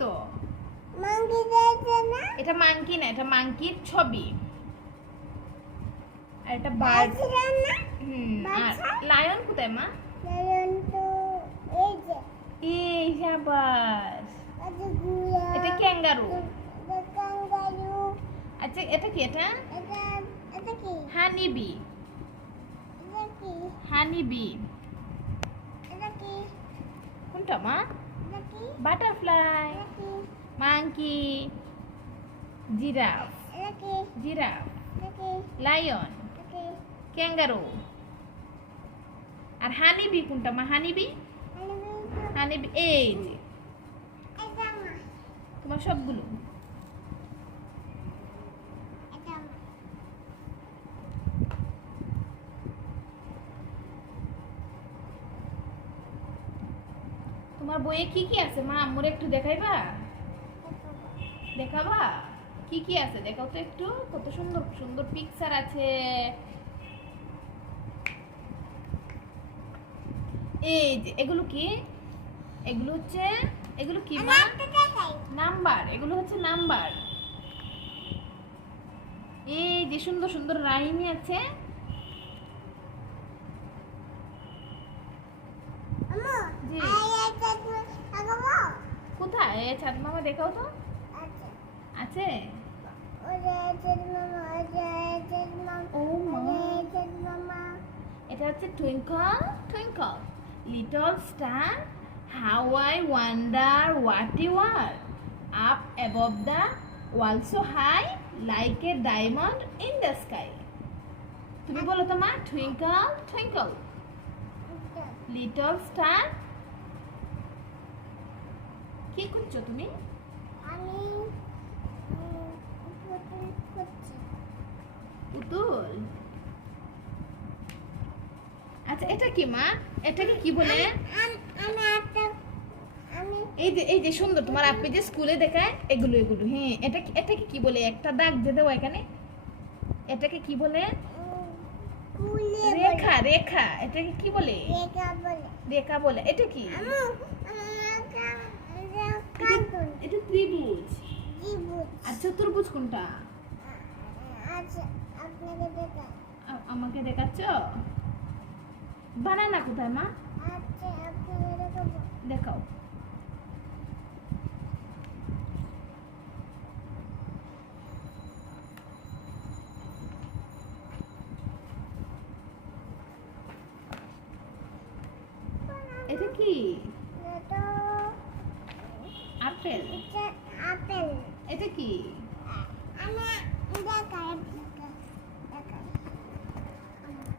তো? এটা মাংকি না এটা মাংকির ছবি। আর এটা বার্ড হুম আর লায়ন কোথায় মা? লায়ন তো এই যে। এই সাবাস। এটা ক্যাঙ্গারু আচ্ছা এটা কি এটা? কোনটা মা? এটা monkey, butterfly giraffe, lion, kangaroo. আর হানি বি কোনটা মা? হানি বি হানি বি এই যে। তোমার সবগুলো এটা মা তোমার বইয়ে কি কি আছে? মা আম্মুর একটু দেখাইবা? দেখাবা? কি কি আছে? দেখাও তো একটু কত সুন্দর সুন্দর পিকচার আছে। এই যে এগুলো কি? এগুলো হচ্ছে এগুলো কি মা? নাম্বার এগুলো হচ্ছে নাম্বার। এই যে সুন্দর সুন্দর রাইমি আছে। আম্মু জি। আই এটা তো লাগাবো কোথায় এ ছাদ মামা দেখাও তো। আছে। এটা হচ্ছে twinkle twinkle little star how I wonder what you are up above the world so high like a diamond in the sky তুমি বলো তো মা টুইঙ্কল টুইঙ্কল লিটল স্টার কি করছ তুমি? আমি পুতুল করছি পুতুল আচ্ছা এটা কি মা? এটাকে কি বলে? আমি আমি এই যে এই যে সুন্দর তোমার আপনি যে স্কুলে দেখায় এগুলো এগুলো হ্যাঁ এটা এটাকে কি বলে? একটা দাগ যে দেওয়া এখানে এটাকে কি বলে? রেখা রেখা এটাকে কি বলে? রেখা বলে। রেখা বলে এটা কি? এটা ত্রিভুজ। আর চতুর্ভুজ কোনটা? আচ্ছা আমাকে দেখাচ্ছ? বানানা কোথায় মা? আচ্ছা দেখাও। এটা কি? এটা আপেল? আপেল। এটা কি?